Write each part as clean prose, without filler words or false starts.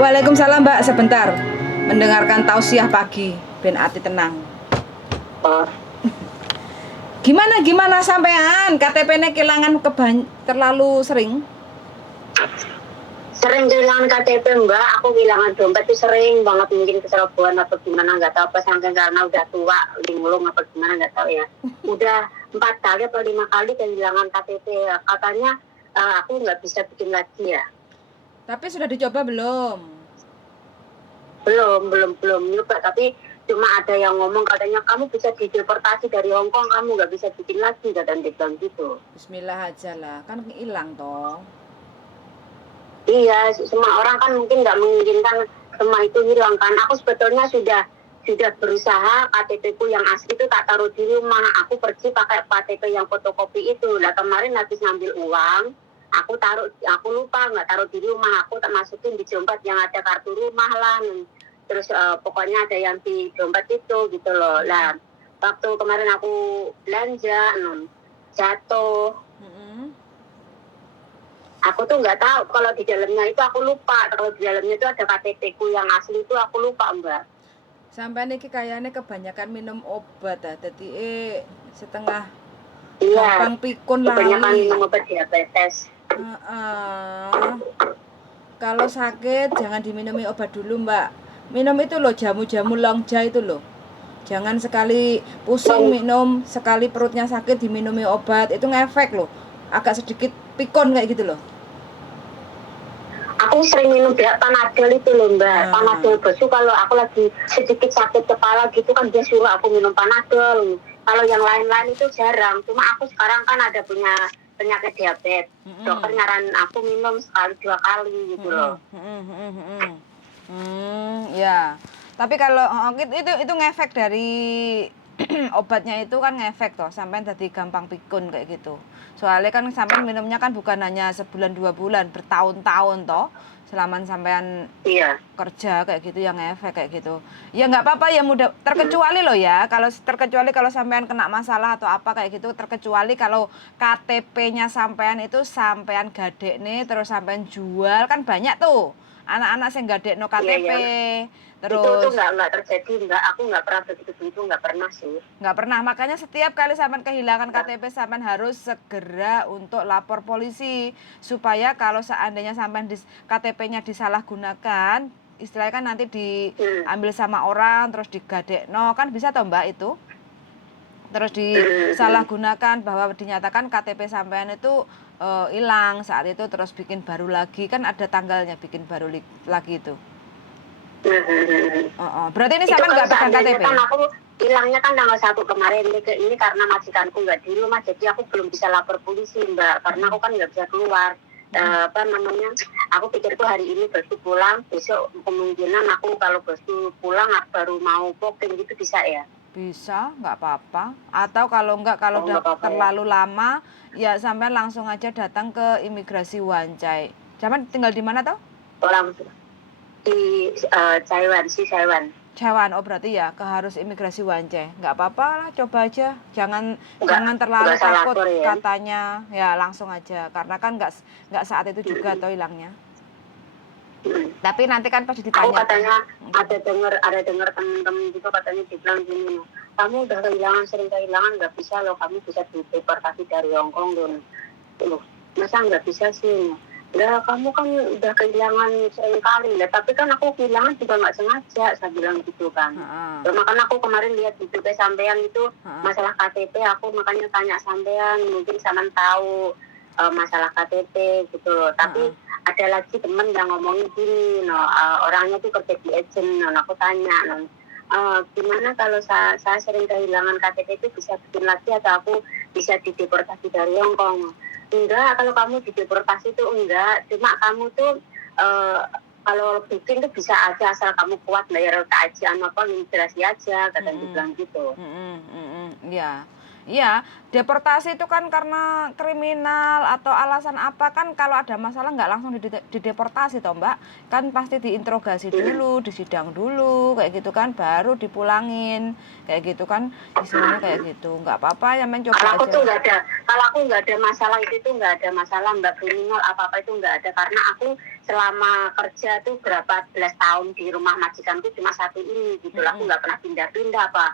Waalaikumsalam Mbak, sebentar. Mendengarkan tausiah pagi, ben ati tenang. Oh, Gimana sampean? KTP-nya kehilangan terlalu sering? sering kehilangan KTP Mbak, aku kehilangan dompet tuh sering banget, mungkin keserobohan atau gimana nggak tahu apa, sampai karena udah tua, linglung apa gimana nggak tahu ya. Udah 4 kali atau 5 kali kehilangan KTP ya. Katanya aku nggak bisa bikin lagi ya. Tapi sudah dicoba belum? Belum nyoba, tapi cuma ada yang ngomong katanya kamu bisa dideportasi dari Hong Kong, kamu nggak bisa bikin lagi, katanya bilang gitu. Bismillah aja lah, kan hilang toh. Iya, semua orang kan mungkin nggak menginginkan semua itu hilang kan. Aku sebetulnya sudah berusaha KTP ku yang asli itu tak taruh di rumah. Aku pergi pakai KTP yang fotokopi itu. Lah kemarin habis ngambil uang, aku lupa nggak taruh di rumah. Aku tak masukin di dompet yang ada kartu rumah lah. Terus pokoknya ada yang di dompet itu gitu loh. Lah waktu kemarin aku belanja, jatuh. Aku tuh nggak tahu kalau di dalamnya itu, aku lupa kalau di dalamnya itu ada KTP ku yang asli itu, aku lupa Mbak. Sampai niki kayaknya kebanyakan minum obat jadi setengah Iya, gampang pikun kebanyakan lali. minum obat diabetes. Kalau sakit jangan diminumi obat dulu Mbak. Minum itu loh, jamu-jamu Longja itu loh. Jangan sekali pusing minum, sekali perutnya sakit diminumi obat, itu ngefek loh. Agak sedikit pikun kayak gitu loh. Aku sering minum Panadol itu loh Mbak. Panadol besu kalau aku lagi sedikit sakit kepala gitu kan, dia suruh aku minum Panadol. Kalau yang lain-lain itu jarang. Cuma aku sekarang kan ada punya penyakit diabetes. Dokter nyaranin aku minum sekali 2 kali gitu loh. Ya. Tapi kalau itu ngefek dari obatnya itu kan ngefek toh, sampai jadi gampang pikun kayak gitu. Soalnya kan sampai minumnya kan bukan hanya sebulan 2 bulan, bertahun-tahun toh, selama sampean kerja kayak gitu yang efek kayak gitu. Ya nggak apa-apa ya, mudah terkecuali loh ya, terkecuali kalau sampean kena masalah atau apa kayak gitu, terkecuali kalau KTP-nya sampean itu sampean gadek nih terus sampean jual, kan banyak tuh anak-anak yang gadek no KTP. Terus itu nggak terjadi Mbak, aku nggak pernah begitu, nggak pernah sih. Nggak pernah, makanya setiap kali sampean kehilangan KTP sampean harus segera untuk lapor polisi, supaya kalau seandainya sampean KTP-nya disalahgunakan, istilahnya kan nanti diambil sama orang terus digadekno, kan bisa toh Mbak itu. Terus disalahgunakan bahwa dinyatakan KTP sampean itu hilang saat itu, terus bikin baru lagi, kan ada tanggalnya bikin baru lagi itu. Berarti ini sampean nggak pegang KTP? Kan aku hilangnya kan tanggal 1 kemarin. Ini karena majikanku nggak di rumah, jadi aku belum bisa lapor polisi Mbak, karena aku kan nggak bisa keluar. Aku pikir tuh hari ini Bostu pulang, besok kemungkinan aku kalau Bostu pulang baru mau booking gitu, bisa ya? Bisa, nggak apa-apa. Atau kalau udah terlalu lama, ya sampean langsung aja datang ke imigrasi Wancai. Sampean tinggal di mana toh? Langsung di Chaiwan. Oh berarti ya harus imigrasi Wancai. Nggak apa-apa lah, coba aja. Jangan terlalu takut ya. Katanya ya langsung aja, karena kan nggak saat itu juga toh hilangnya. Tapi nanti kan pasti ditanya. Aku katanya ada dengar temen-temen gitu, katanya dibilang gini, kamu udah sering kehilangan, nggak bisa loh, kamu bisa dideportasi dari Hong Kong loh. Masa nggak bisa sih? Lah kamu kan udah kehilangan sering kali lah, tapi kan aku kehilangan juga nggak sengaja, saya bilang gitu kan. Makanya aku kemarin lihat di YouTube sampean itu masalah KTP, aku makanya tanya sampean, mungkin sampean tahu masalah KTP gitu loh. Tapi ada lagi temen yang ngomongin gini, orangnya tuh kerja di agent, aku tanya, gimana kalau saya sering kehilangan KTP itu bisa bikin lagi atau aku bisa dideportasi dari Hong Kong? Enggak, kalau kamu dideportasi tuh enggak, cuma kamu tuh kalau bikin tuh bisa aja, asal kamu kuat bayar keajian apa imigrasi aja, katanya bilang gitu. Iya, deportasi itu kan karena kriminal atau alasan apa, kan kalau ada masalah nggak langsung dideportasi toh Mbak, kan pasti diinterogasi dulu, disidang dulu kayak gitu kan, baru dipulangin kayak gitu kan, istilahnya kayak gitu. Nggak apa-apa ya, mencoba aja. Kalau aku nggak ada masalah itu nggak ada masalah Mbak, kriminal apa itu nggak ada, karena aku selama kerja tuh berapa belas tahun di rumah majikanku cuma satu ini gitu loh. Aku nggak pernah pindah-pindah apa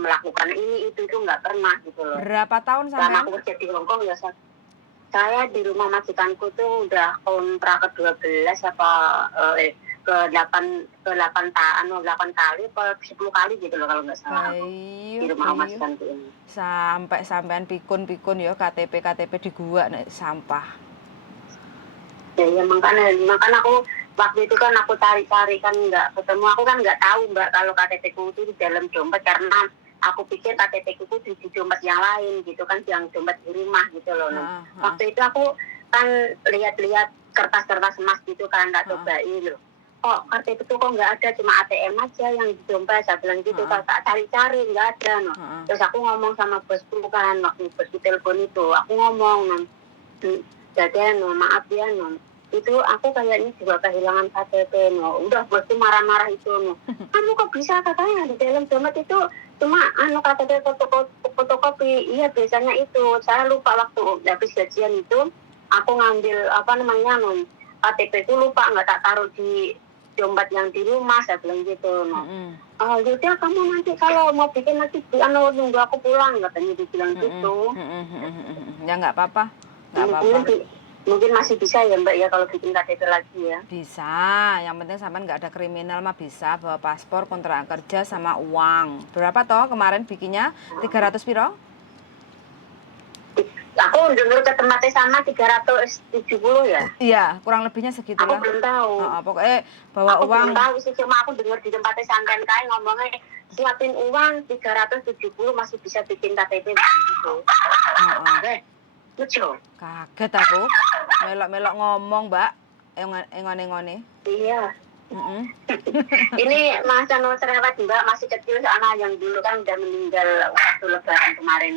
melakukan ini itu nggak pernah gitu loh. Berapa tahun Selama sampean? aku kerja di Hongkong ya saya di rumah majikanku tuh udah kontrak ke-12 apa ke-8 kali apa 10 kali gitu loh kalau nggak salah aku di Baik, rumah baik. majikanku ini. Sampai sampean pikun-pikun ya KTP di gua nek sampah. Ya makanya aku waktu itu kan aku cari-cari kan nggak ketemu, aku kan nggak tahu Mbak kalau KTP-ku itu di dalam dompet karena aku pikir KTP-ku itu di dompet yang lain gitu kan, yang dompet di rumah gitu loh. Heeh, heeh. Waktu itu aku kan lihat-lihat kertas-kertas emas gitu kan, tak Heeh. cobain loh. Kok KTP itu kok nggak ada, cuma ATM aja yang di dompet. Saya bilang gitu, Heeh. tak cari-cari nggak ada no. Heeh. Terus aku ngomong sama bosku kan, waktu bosku telepon itu, aku ngomong no, jadi no maaf ya no, itu aku kayaknya juga kehilangan KTP no. Udah bosku marah-marah itu no. Kamu kok bisa, katanya di dalam dompet itu cuma KTP fotokopi. Iya biasanya itu. Saya lupa waktu habis gajian itu aku ngambil no, KTP ku lupa nggak tak taruh di dompet yang di rumah. Saya bilang gitu no. Yaudah kamu nanti kalau mau bikin nanti nunggu aku pulang, katanya dibilang gitu. Ya nggak apa-apa. Nggak apa-apa. Mungkin masih bisa ya Mbak ya kalau bikin KTP lagi ya. Bisa, yang penting sampean nggak ada kriminal mah bisa, bawa paspor, kontrak kerja sama uang. Berapa toh kemarin bikinnya? 300 piro? Aku dengar ke tempatnya sama 370 ya. Iya, kurang lebihnya segitulah. Aku belum tahu. Pokoknya bawa aku uang. Belum tahu sih, cuma aku dengar di tempatnya sampean kayak ngomongnya siapin uang 370 masih bisa bikin KTP gitu. Lucu. Kaget aku. Melok-melok ngomong, Mbak. Engone-engone. Iya. Ini Mas Cano cerewet Mbak, masih kecil soalnya, yang dulu kan udah meninggal waktu lebaran kemarin.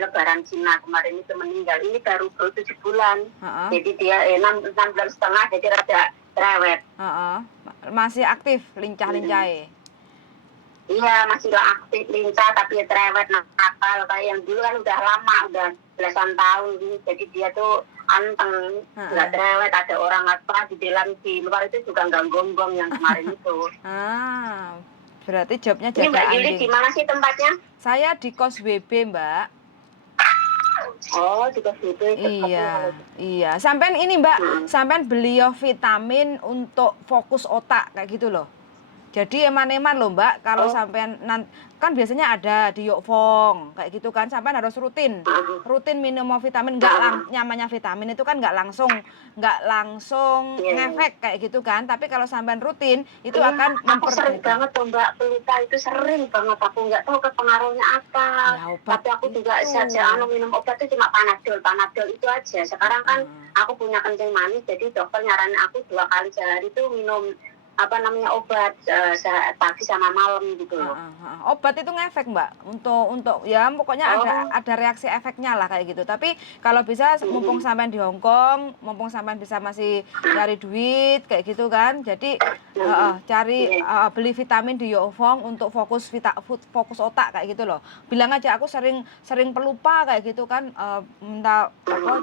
Lebaran Cina kemarin itu meninggal. Ini baru 7 bulan. Jadi dia 6 bulan setengah, jadi rada cerewet. Masih aktif lincah-lincah. Iya, masih aktif lincah tapi cerewet, nakal kayak yang dulu kan udah lama, udah belasan tahun gitu. Jadi dia tuh anteng, nggak cerewet. Ada orang apa di dalam, di luar itu juga nggak gonggong yang kemarin itu. Berarti jobnya jaga anjing. Ini Mbak Yuli di mana sih tempatnya? Saya di kos WB Mbak. Oh, di kos WB. Iya. Sampean ini Mbak, sampean beli vitamin untuk fokus otak kayak gitu loh. Jadi eman-eman loh Mbak, kalau sampean kan biasanya ada di Yokfong kayak gitu kan, sampean harus rutin minum vitamin. Nyamanya vitamin itu kan nggak langsung ngefek kayak gitu kan, tapi kalau sampean rutin itu akan aku sering banget tuh Mbak, pelupa itu sering banget, aku nggak tahu kepengaruhnya apa. Tapi aku juga saja minum obat itu cuma panadol itu aja. Sekarang kan aku punya kencing manis, jadi dokter nyaranin aku 2 kali sehari itu minum obat pagi sama malam gitu loh. Obat itu ngefek Mbak, untuk ya pokoknya ada reaksi efeknya lah kayak gitu. Tapi kalau bisa mumpung sampean di Hongkong, mumpung sampean bisa masih cari duit kayak gitu kan, jadi beli vitamin di Yofong untuk fokus otak kayak gitu loh. Bilang aja aku sering pelupa kayak gitu kan, minta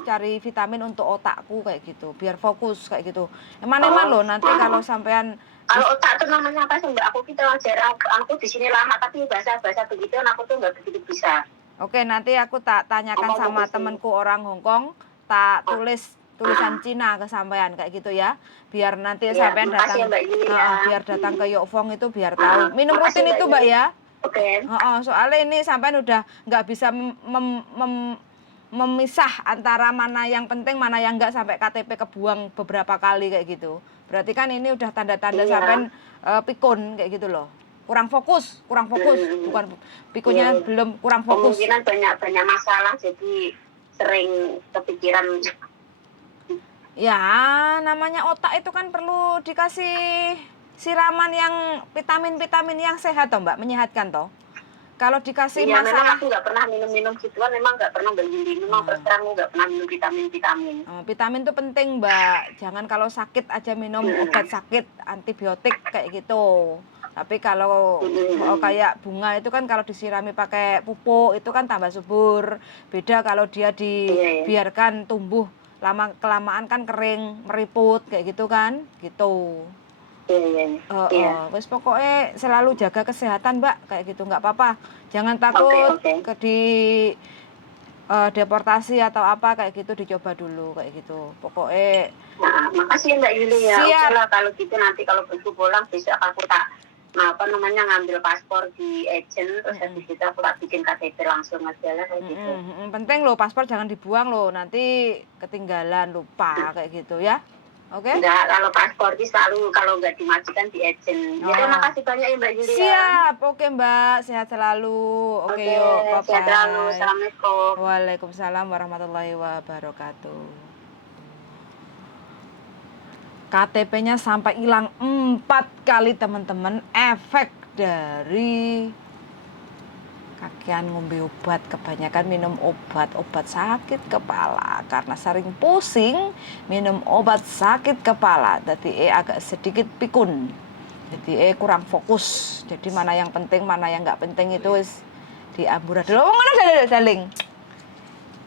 cari vitamin untuk otakku kayak gitu, biar fokus kayak gitu. Eman-eman loh nanti kalau sampean. Kalau otak itu namanya apa sih Mbak? Aku kita ajar aku di sini lama, tapi bahasa begitu aku tuh nggak begitu bisa. Oke, nanti aku tak tanyakan sama temanku orang Hongkong, tak tulisan Cina ke sampean kayak gitu ya. Biar nanti sampean datang biar datang ke Yokfong itu biar tahu. Minum rutin itu Mbak ya. Oke. Soalnya ini sampean udah nggak bisa memisah antara mana yang penting mana yang enggak, sampai KTP kebuang beberapa kali kayak gitu. Berarti kan ini udah tanda-tanda sampean pikun kayak gitu loh. Kurang fokus, bukan pikunnya belum kurang fokus. Kemungkinan banyak masalah, jadi sering kepikiran. Ya, namanya otak itu kan perlu dikasih siraman yang vitamin yang sehat toh Mbak, menyehatkan toh. Kalau dikasih masalah, memang aku nggak pernah minum gituan, memang nggak pernah beli memang terus terang nggak pernah minum vitamin. Vitamin itu penting Mbak, jangan kalau sakit aja minum obat sakit, antibiotik kayak gitu. Tapi kalau kayak bunga itu kan kalau disirami pakai pupuk itu kan tambah subur. Beda kalau dia dibiarkan tumbuh lama kelamaan kan kering, meriput kayak gitu kan, gitu. Iya. Wes pokoknya selalu jaga kesehatan Mbak, kayak gitu nggak apa-apa. Jangan takut Oke. ke deportasi atau apa kayak gitu, dicoba dulu kayak gitu. Pokoknya Nah, makasih ya Mbak Yuli ya. Oke siap. lah kalau gitu nanti kalau begitu pulang besok aku tak ngambil paspor di agent terus habis itu aku tak bikin KTP langsung aja lah kayak gitu. Penting loh paspor jangan dibuang loh, nanti ketinggalan lupa kayak gitu ya. Oke? Enggak, kalau paspor itu selalu kalau nggak dimajukan di agent. Ya terima kasih banyak ya Mbak Yuli ya. Siap, oke Mbak, sehat selalu. Oke Oke, yuk, sehat selalu. bye-bye. Assalamualaikum. Waalaikumsalam warahmatullahi wabarakatuh. KTP-nya sampai hilang 4 kali teman-teman, efek dari kakean ngombe obat, kebanyakan minum obat sakit kepala karena sering pusing minum obat sakit kepala, jadi agak sedikit pikun, jadi kurang fokus, jadi mana yang penting mana yang nggak penting itu wis diamburadul. Oh mana daling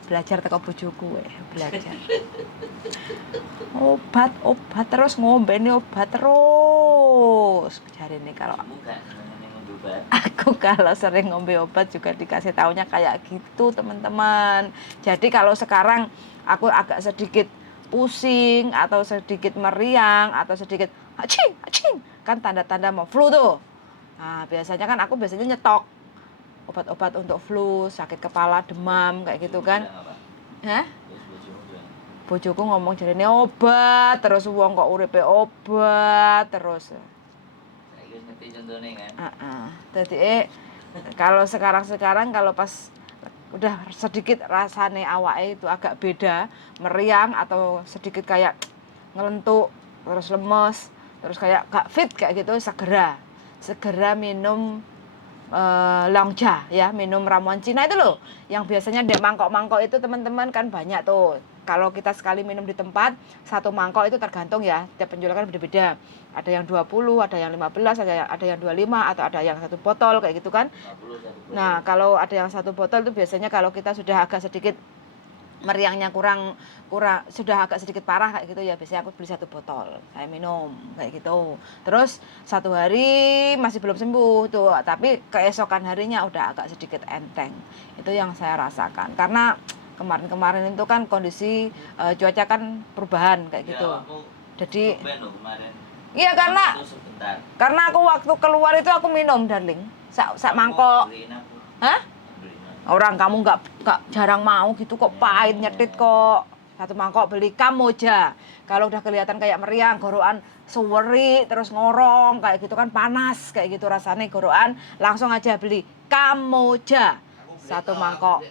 belajar teko bojoku belajar obat terus ngombe nih obat terus cari nih. Kalau aku kalau sering ngombe obat juga dikasih taunya kayak gitu teman-teman. Jadi kalau sekarang aku agak sedikit pusing atau sedikit meriang atau sedikit acing kan tanda-tanda mau flu tuh. Nah biasanya kan aku nyetok obat-obat untuk flu, sakit kepala, demam kayak gitu kan. Hah? Bojoku ngomong jarine obat terus wong kok uripe obat terus. Saiki ngerti contone kan. Jadi kalau sekarang kalau pas udah sedikit rasane awake itu agak beda, meriang atau sedikit kayak ngelentuk, terus lemes, terus kayak gak fit kayak gitu, segera minum Longja ya, minum ramuan Cina itu loh yang biasanya di mangkok-mangkok itu teman-teman kan banyak tuh. Kalau kita sekali minum di tempat, satu mangkok itu tergantung ya, tiap penjual kan beda-beda. Ada yang 20, ada yang 15, ada yang 25 atau ada yang satu botol kayak gitu kan. Nah, kalau ada yang satu botol itu biasanya kalau kita sudah agak sedikit meriangnya kurang sudah agak sedikit parah kayak gitu ya, biasanya aku beli satu botol saya minum kayak gitu, terus satu hari masih belum sembuh tuh, tapi keesokan harinya udah agak sedikit enteng. Itu yang saya rasakan karena kemarin itu kan kondisi cuaca kan perubahan kayak gitu. Jadi iya karena aku waktu keluar itu aku minum darling sak mangkok. Hah? Orang kamu nggak jarang mau gitu kok, pahit nyetit kok. Satu mangkok beli Kamboja. Kalau udah kelihatan kayak meriang, gorokan suweri terus ngorong kayak gitu kan panas kayak gitu rasanya gorokan, langsung aja beli Kamboja. Satu mangkok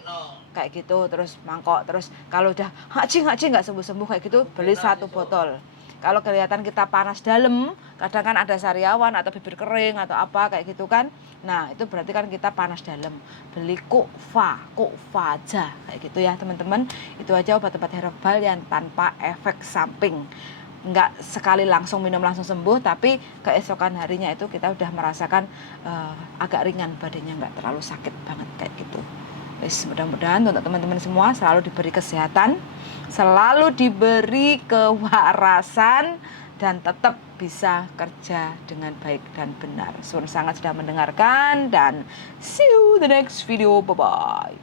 kayak gitu, terus mangkok terus kalau udah haji nggak sembuh kayak gitu beli satu botol. Kalau kelihatan kita panas dalam, kadang kan ada sariawan atau bibir kering atau apa kayak gitu kan. Nah, itu berarti kan kita panas dalam. Beli Kukvaja kayak gitu ya, teman-teman. Itu aja obat-obat herbal yang tanpa efek samping. Enggak sekali langsung minum langsung sembuh, tapi keesokan harinya itu kita udah merasakan agak ringan badannya, enggak terlalu sakit banget kayak gitu. Wis, mudah-mudahan untuk teman-teman semua selalu diberi kesehatan, selalu diberi kewarasan, dan tetap bisa kerja dengan baik dan benar. Suun sangat sudah mendengarkan dan see you the next video. Bye-bye.